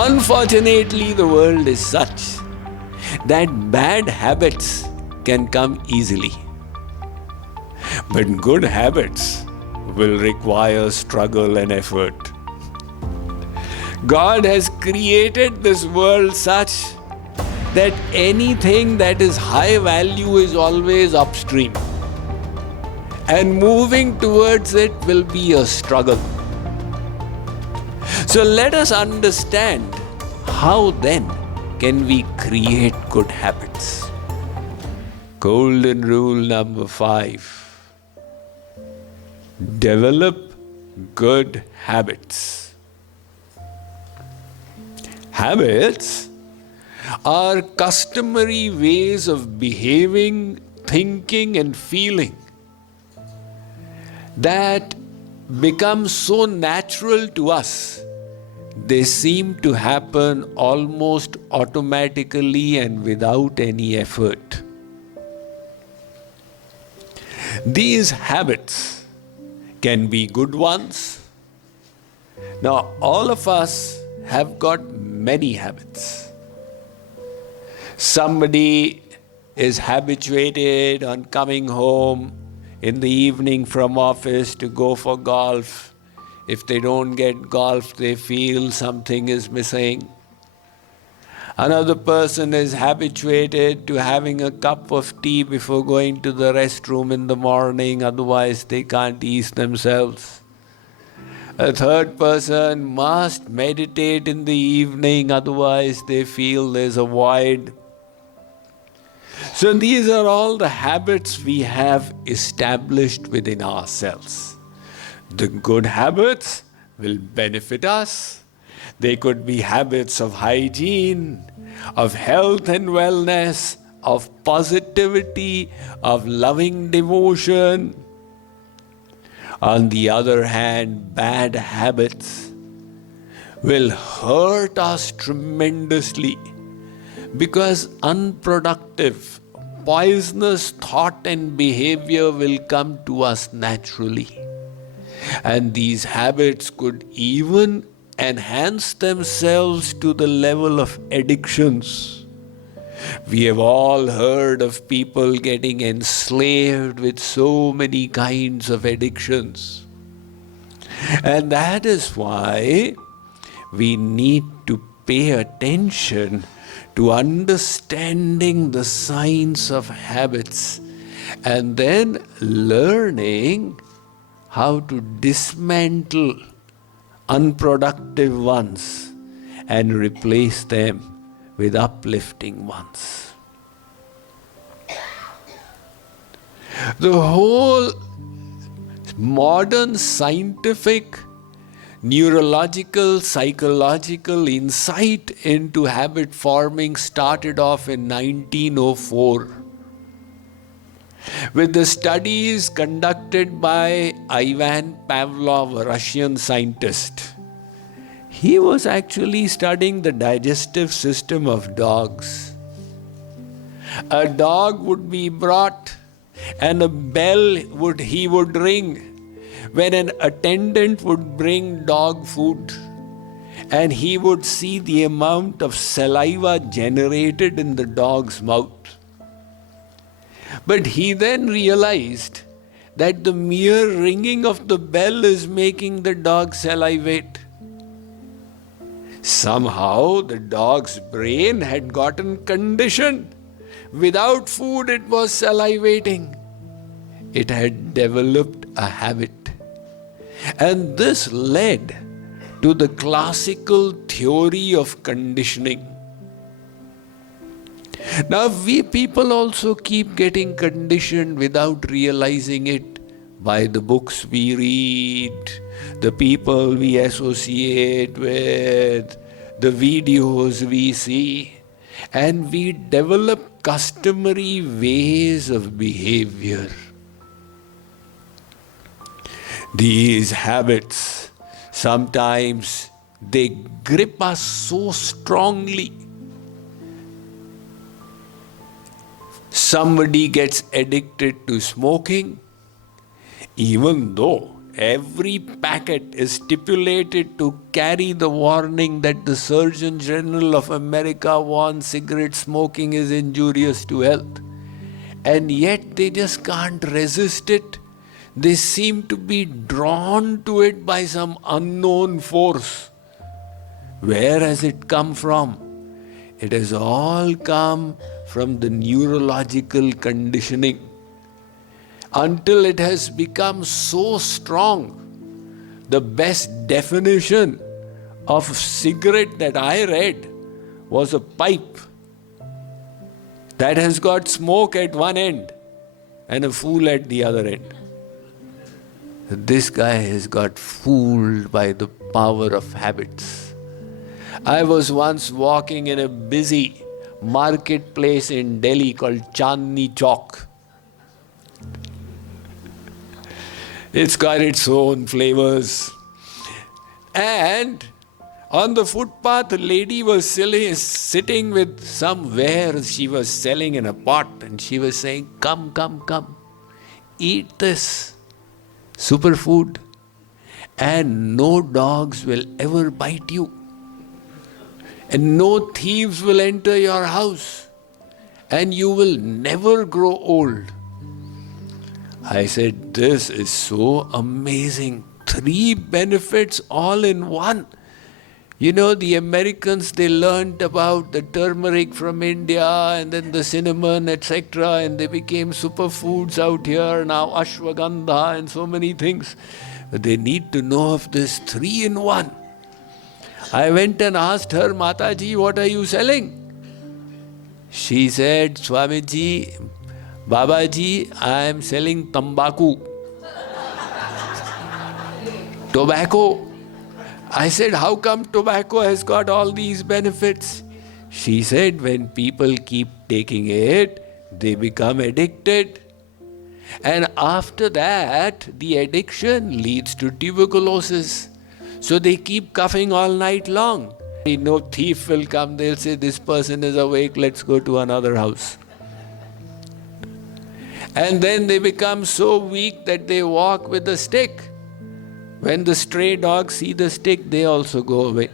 Unfortunately, the world is such that bad habits can come easily. But good habits will require struggle and effort. God has created this world such that anything that is high value is always upstream. And moving towards it will be a struggle. So let us understand how then can we create good habits. Golden rule number 5. Develop good habits. Habits are customary ways of behaving, thinking, and feeling that become so natural to us, they seem to happen almost automatically and without any effort. These habits can be good ones. Now, all of us have got many habits. Somebody is habituated on coming home in the evening from office to go for golf. If they don't get golf, they feel something is missing. Another person is habituated to having a cup of tea before going to the restroom in the morning, otherwise they can't ease themselves. A third person must meditate in the evening, otherwise they feel there's a void. So these are all the habits we have established within ourselves. The good habits will benefit us. They could be habits of hygiene, of health and wellness, of positivity, of loving devotion. On the other hand, bad habits will hurt us tremendously because unproductive, poisonous thought and behavior will come to us naturally. And these habits could even enhance themselves to the level of addictions. We have all heard of people getting enslaved with so many kinds of addictions. And that is why we need to pay attention to understanding the science of habits and then learning how to dismantle unproductive ones and replace them with uplifting ones. The whole modern scientific, neurological, psychological insight into habit forming started off in 1904 with the studies conducted by Ivan Pavlov, a Russian scientist. He was actually studying the digestive system of dogs. A dog would be brought and a bell he would ring when an attendant would bring dog food, and he would see the amount of saliva generated in the dog's mouth. But he then realized that the mere ringing of the bell is making the dog salivate. Somehow the dog's brain had gotten conditioned. Without food it was salivating. It had developed a habit. And this led to the classical theory of conditioning. Now we people also keep getting conditioned without realizing it by the books we read, the people we associate with, the videos we see, and we develop customary ways of behavior. These habits, sometimes they grip us so strongly. Somebody gets addicted to smoking, even though every packet is stipulated to carry the warning that the Surgeon General of America warns cigarette smoking is injurious to health. And yet they just can't resist it. They seem to be drawn to it by some unknown force. Where has it come from? It has all come from the neurological conditioning. Until it has become so strong. The best definition of cigarette that I read was a pipe that has got smoke at one end and a fool at the other end. This guy has got fooled by the power of habits. I was once walking in a busy marketplace in Delhi called Chandni Chowk. It's got its own flavors. And on the footpath, a lady was sitting with some wares she was selling in a pot, and she was saying, "Come, come, come, eat this superfood, and no dogs will ever bite you, and no thieves will enter your house, and you will never grow old." I said, this is so amazing. 3 benefits all in one. You know, the Americans, they learned about the turmeric from India and then the cinnamon, etc. And they became superfoods out here, now ashwagandha and so many things. But they need to know of this 3 in 1. I went and asked her, "Mataji, what are you selling?" She said, "Swamiji, Babaji, I am selling tambaku." Tobacco. I said, "How come tobacco has got all these benefits?" She said, when people keep taking it, they become addicted. And after that, the addiction leads to tuberculosis. So they keep coughing all night long. No thief will come, they'll say, "This person is awake, let's go to another house." And then they become so weak that they walk with a stick. When the stray dogs see the stick, they also go away.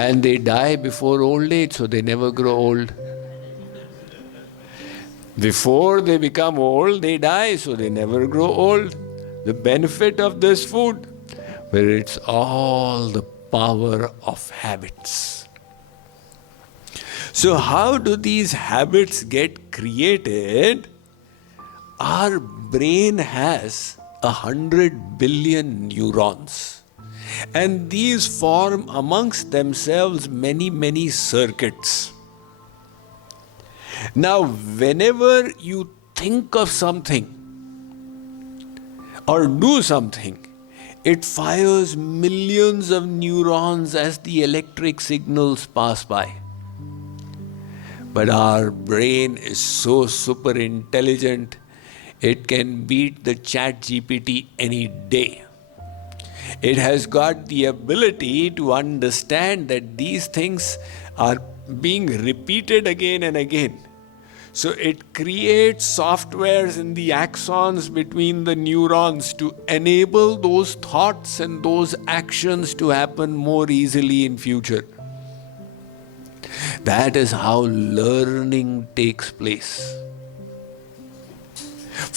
And they die before old age, so they never grow old. Before they become old, they die, so they never grow old. The benefit of this food, where it's all the power of habits. So how do these habits get created? Our brain has 100 billion neurons. And these form amongst themselves many, many circuits. Now, whenever you think of something or do something, it fires millions of neurons as the electric signals pass by. But our brain is so super intelligent, it can beat the ChatGPT any day. It has got the ability to understand that these things are being repeated again and again. So it creates softwares in the axons between the neurons to enable those thoughts and those actions to happen more easily in future. That is how learning takes place.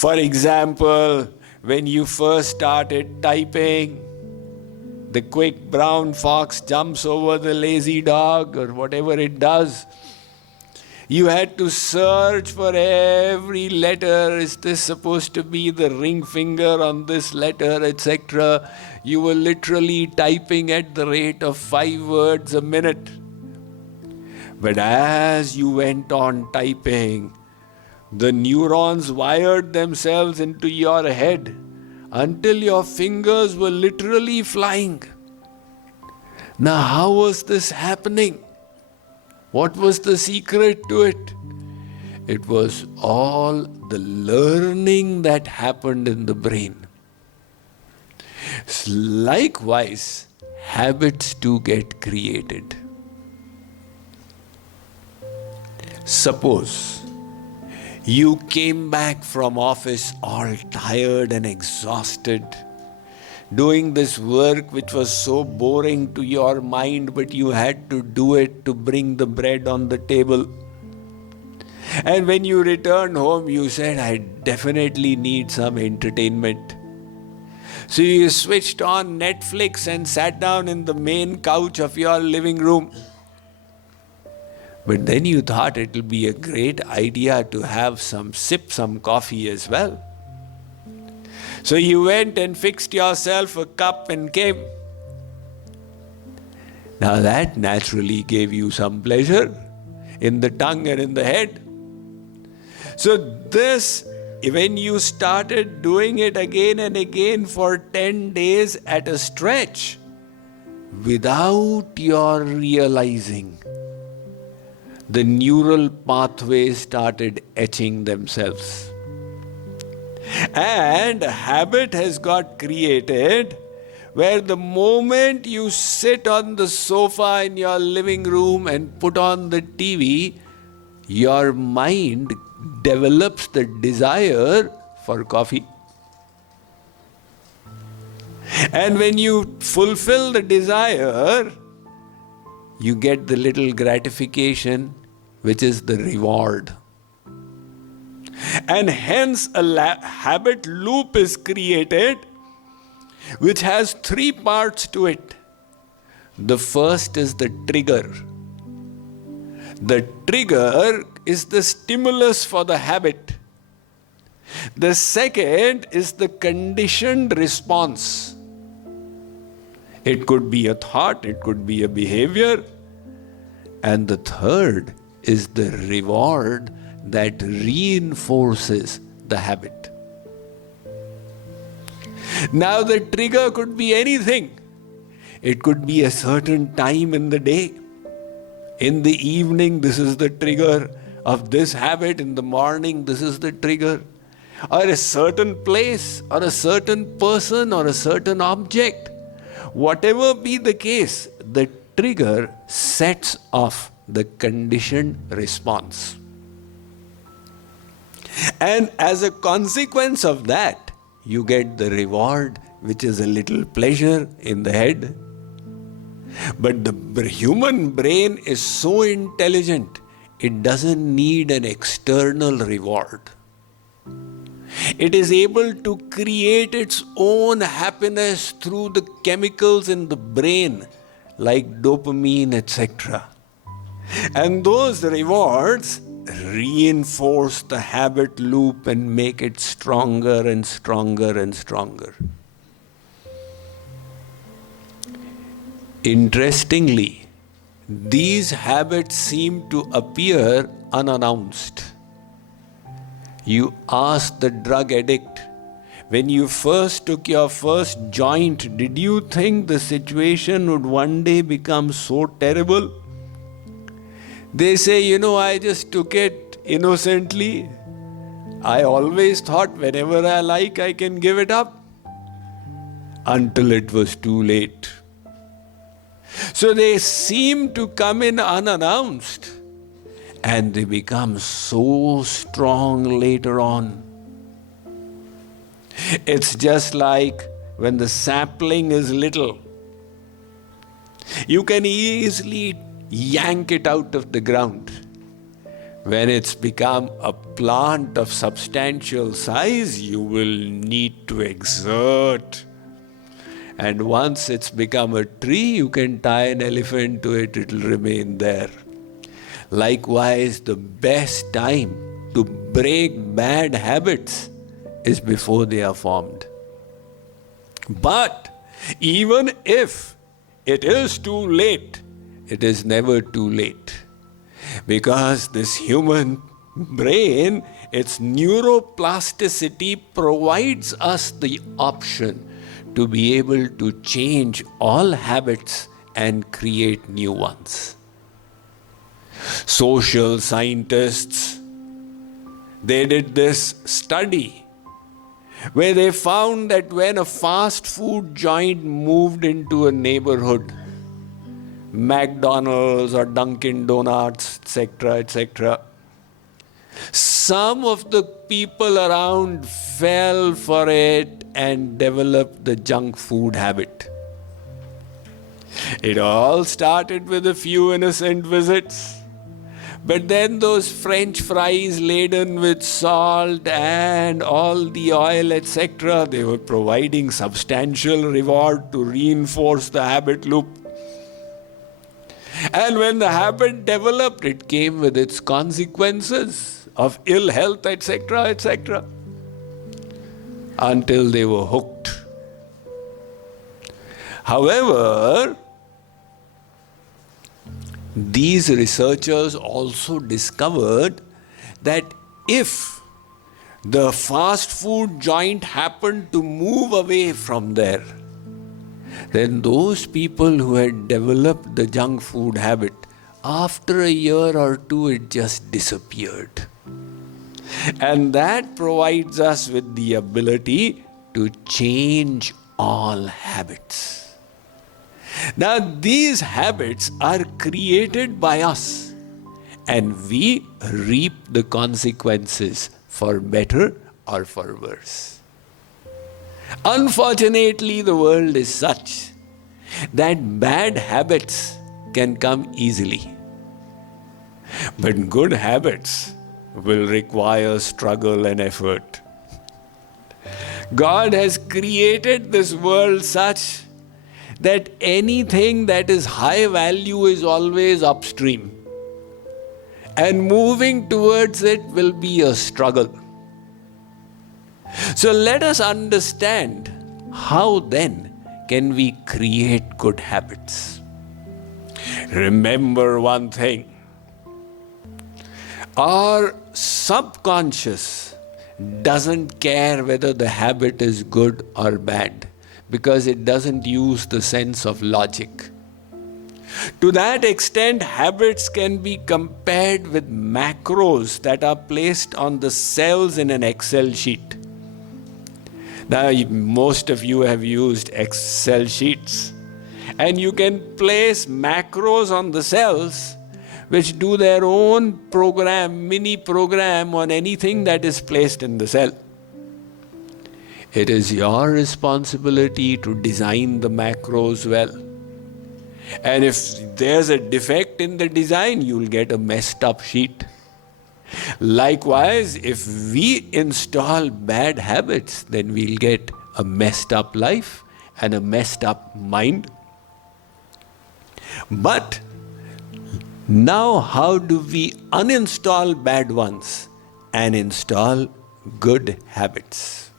For example, when you first started typing, the quick brown fox jumps over the lazy dog or whatever it does. You had to search for every letter. Is this supposed to be the ring finger on this letter, etc.? You were literally typing at the rate of 5 words a minute. But as you went on typing, the neurons wired themselves into your head until your fingers were literally flying. Now, how was this happening? What was the secret to it? It was all the learning that happened in the brain. Likewise, habits too get created. Suppose You came back from office all tired and exhausted, doing this work which was so boring to your mind, but you had to do it to bring the bread on the table. And when you returned home, you said, I definitely need some entertainment. So you switched on Netflix and sat down in the main couch of your living room. But then you thought it will be a great idea to sip some coffee as well. So you went and fixed yourself a cup and came. Now that naturally gave you some pleasure in the tongue and in the head. So this, when you started doing it again and again for 10 days at a stretch, without your realizing, the neural pathways started etching themselves. And a habit has got created where the moment you sit on the sofa in your living room and put on the TV, your mind develops the desire for coffee. And when you fulfill the desire, you get the little gratification, which is the reward. And hence a habit loop is created, which has 3 parts to it. The first is the trigger. The trigger is the stimulus for the habit. The second is the conditioned response. It could be a thought, it could be a behavior. And the third is the reward that reinforces the habit. Now the trigger could be anything. It could be a certain time in the day. In the evening, this is the trigger of this habit. In the morning, this is the trigger. Or a certain place, or a certain person, or a certain object. Whatever be the case, the trigger sets off the conditioned response. And as a consequence of that, you get the reward, which is a little pleasure in the head. But the human brain is so intelligent, it doesn't need an external reward. It is able to create its own happiness through the chemicals in the brain, like dopamine, etc. And those rewards reinforce the habit loop and make it stronger and stronger and stronger. Interestingly, these habits seem to appear unannounced. You ask the drug addict, when you first took your first joint, did you think the situation would one day become so terrible? They say, I just took it innocently. I always thought whenever I like, I can give it up. Until it was too late. So they seem to come in unannounced. And they become so strong later on. It's just like when the sapling is little. You can easily yank it out of the ground. When it's become a plant of substantial size, you will need to exert. And once it's become a tree, you can tie an elephant to it, it will remain there. Likewise, the best time to break bad habits is before they are formed. But even if it is too late, it is never too late. Because this human brain, its neuroplasticity provides us the option to be able to change all habits and create new ones. Social scientists, they did this study where they found that when a fast food joint moved into a neighborhood, McDonald's or Dunkin' Donuts, etc., etc., some of the people around fell for it and developed the junk food habit. It all started with a few innocent visits. But then those French fries laden with salt and all the oil, etc., they were providing substantial reward to reinforce the habit loop. And when the habit developed, it came with its consequences of ill health, etc., etc., until they were hooked. However, these researchers also discovered that if the fast food joint happened to move away from there, then those people who had developed the junk food habit, after a year or two, it just disappeared. And that provides us with the ability to change all habits. Now, these habits are created by us, and we reap the consequences for better or for worse. Unfortunately, the world is such that bad habits can come easily, but good habits will require struggle and effort. God has created this world such that anything that is high value is always upstream, and moving towards it will be a struggle. So let us understand how then can we create good habits. Remember one thing: our subconscious doesn't care whether the habit is good or bad, because it doesn't use the sense of logic. To that extent, habits can be compared with macros that are placed on the cells in an Excel sheet. Now, most of you have used Excel sheets, and you can place macros on the cells which do their own program, mini program on anything that is placed in the cell. It is your responsibility to design the macros well. And if there's a defect in the design, you'll get a messed up sheet. Likewise, if we install bad habits, then we'll get a messed up life and a messed up mind. But now, how do we uninstall bad ones and install good habits?